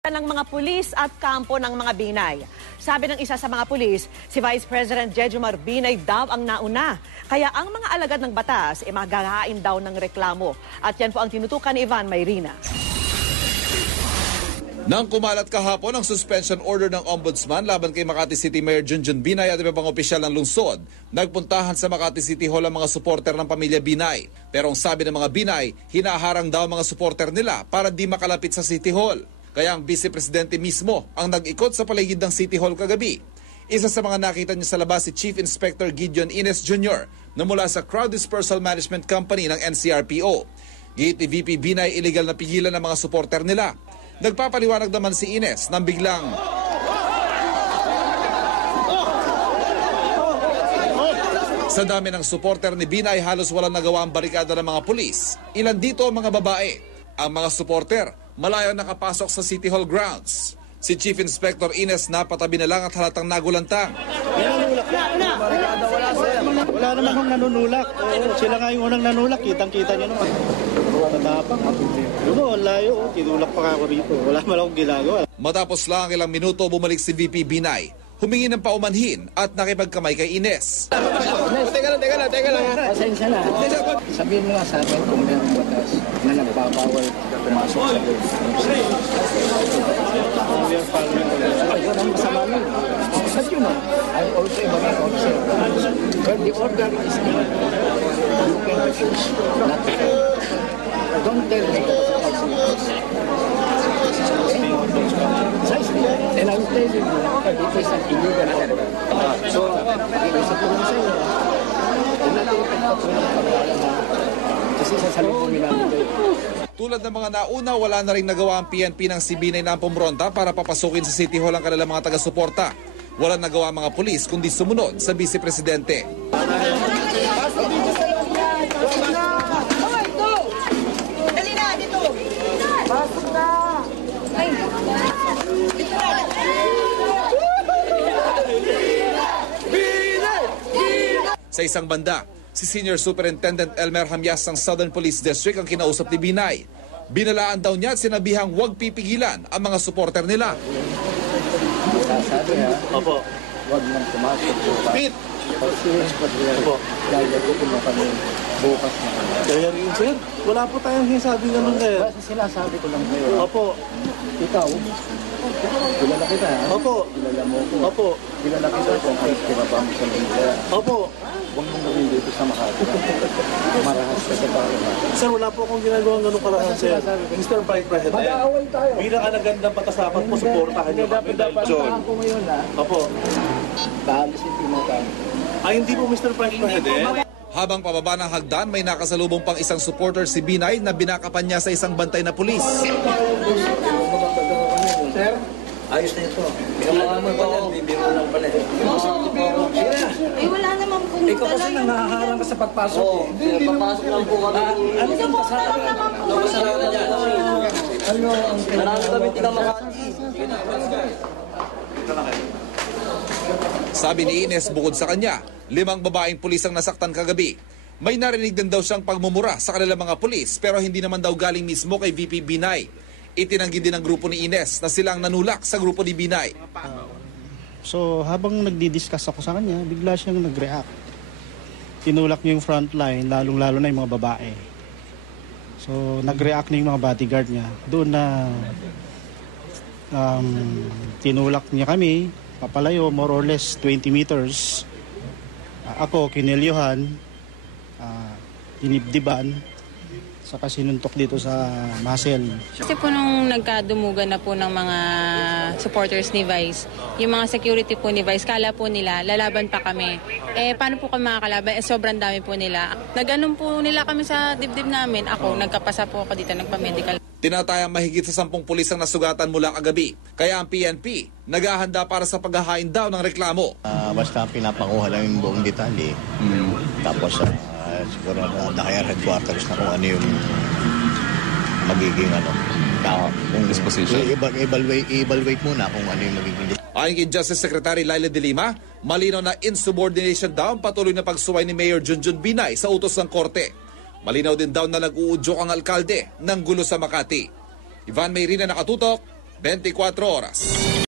Ng mga pulis at kampo ng mga Binay. Sabi ng isa sa mga pulis, si Vice President Jejomar Binay daw ang nauna. Kaya ang mga alagad ng batas ay maghahain daw ng reklamo. At yan po ang tinutukan ni Ivan Mayrina. Nang kumalat kahapon ang suspension order ng Ombudsman laban kay Makati City Mayor Junjun Binay at iba pang opisyal ng lungsod, nagpuntahan sa Makati City Hall ang mga suporter ng pamilya Binay. Pero ang sabi ng mga Binay, hinaharang daw ang mga suporter nila para di makalapit sa City Hall. Kaya ang Vice Presidente mismo ang nag-ikot sa paligid ng City Hall kagabi. Isa sa mga nakita niya sa labas si Chief Inspector Gideon Ines Jr. na mula sa Crowd Dispersal Management Company ng NCRPO. Gate ni VP Binay, illegal na pigilan ng mga suporter nila. Nagpapaliwanag naman si Ines nang biglang sa dami ng suporter ni Binay, halos walang nagawa ang barikada ng mga pulis. Ilan dito ang mga babae. Ang mga suporter, malayo nakapasok sa City Hall grounds. Si Chief Inspector Ines napatabi na lang at halatang nagulantang. Wala naman akong nanunulak. Sila nga yung unang nanulak, kitang-kita nyo naman. Matapang. Lumo, layo. Tinulak pa ako rito. Wala man akong ginagawa. Matapos lang ilang minuto, bumalik si VP Binay. Humingi ng paumanhin at nakipagkamay kay Ines. Teka lang. Pasensya na. Sabihin mo nga sa akin kung mayroong batas na nagbabawal pumasok sa loob. Ayun ang masama nun. But you know, I'm also a marine officer. But the order is given. You can refuse not to go. Don't tell me that it's precisely. And I'm telling you, it is an illegal order. So, inisip ko lang sa iyo. Hindi natin ipagpatuloy ang pag-aalala. Kasi sasalubungin namin kayo. Tulad ng mga nauna, wala na rin nagawa ang PNP ng si Binay na pumbronta para papasukin sa City Hall ang kanilang mga taga-suporta. Walang nagawa ang mga pulis kundi sumunod sa Vice Presidente. Sa isang banda, si Senior Superintendent Elmer Hamyas ng Southern Police District ang kinausap ni Binay. Binalaan daw niya at sinabihang huwag pipigilan ang mga suporter nila. Sasabi ha? Opo. Huwag nang pumasok bukas. Pete! Opo. Dahil ito mo kami bukas na kami. Kaya rin, sir. Wala po tayong sinasabi ganun kayo. Basta sinasabi ko lang kayo. Opo. Ikaw, kilala kita ha? Opo. Kilala mo ko. Opo. Kilala kita kung ay kiraba mo sa Manila. Opo. Huwag mong gawin dito sa Makati. Marahas ka sa parang. Sir, wala po akong ginagawang ganun karaan, sir. Mr. Vice President, Mag-aaway tayo. bilang alagandang patasapan po, suportahan niyo kami. Dapat ko ngayon ha. Opo. Kaalisin mo tayo. Ay, hindi po, Mr. Vice President. Habang pababa ng hagdan, may nakasalubong pang isang supporter si Binay na binakapan niya sa isang bantay na pulis. Sir? Ayos na ito. Pinamalaman pa yan, bibiro lang pala. Eh, wala naman pong Ikaw kasi nangaharang ka sa pagpasok. Oo, papasok lang po kami. Ano yung kasalanan? Ano ang kasalanan dyan? Ano ang pinanalo kami tigang Makati? Sabi ni Ines, bukod sa kanya, 5 babaeng pulis ang nasaktan kagabi. May narinig din daw siyang pagmumura sa kanilang mga pulis pero hindi naman daw galing mismo kay VP Binay. Itinanggi din ng grupo ni Ines na silang nanulak sa grupo ni Binay. So, habang nagdi-discuss ako sa kanya, bigla siyang nag-react. Tinulak niya yung front line, lalong-lalo na yung mga babae. So, nag-react na yung mga bodyguard niya. Doon na tinulak niya kami, papalayo, more or less 20 meters. Ako, kinelyuhan, inibdiban, saka sinuntok dito sa muscle. Kasi po nung nagkadumugan na po ng mga supporters ni Vice, yung mga security po ni Vice, kala po nila, lalaban pa kami. Eh, paano po kami makakalaban? Eh, sobrang dami po nila. Naganon po nila kami sa dibdib namin. Ako, nagkapasa po ako dito, nagpa-medical. Tinatayang mahigit sa 10 pulis ang nasugatan mula kagabi. Kaya ang PNP, naghahanda para sa paghahain daw ng reklamo. Basta pinapakuha lang yung buong detalye. Tapos siguro naka-air headquarters na kung ano yung magiging kung disposition. I-evaluate muna kung ano yung magiging. Ayon kay Justice Secretary Laila de Lima, malinaw na insubordination daw ang patuloy na pagsuway ni Mayor Junjun Binay sa utos ng korte. Malinaw din daw na nag-uudyok ang alkalde ng gulo sa Makati. Ivan Mayrina, nakatutok, 24 oras.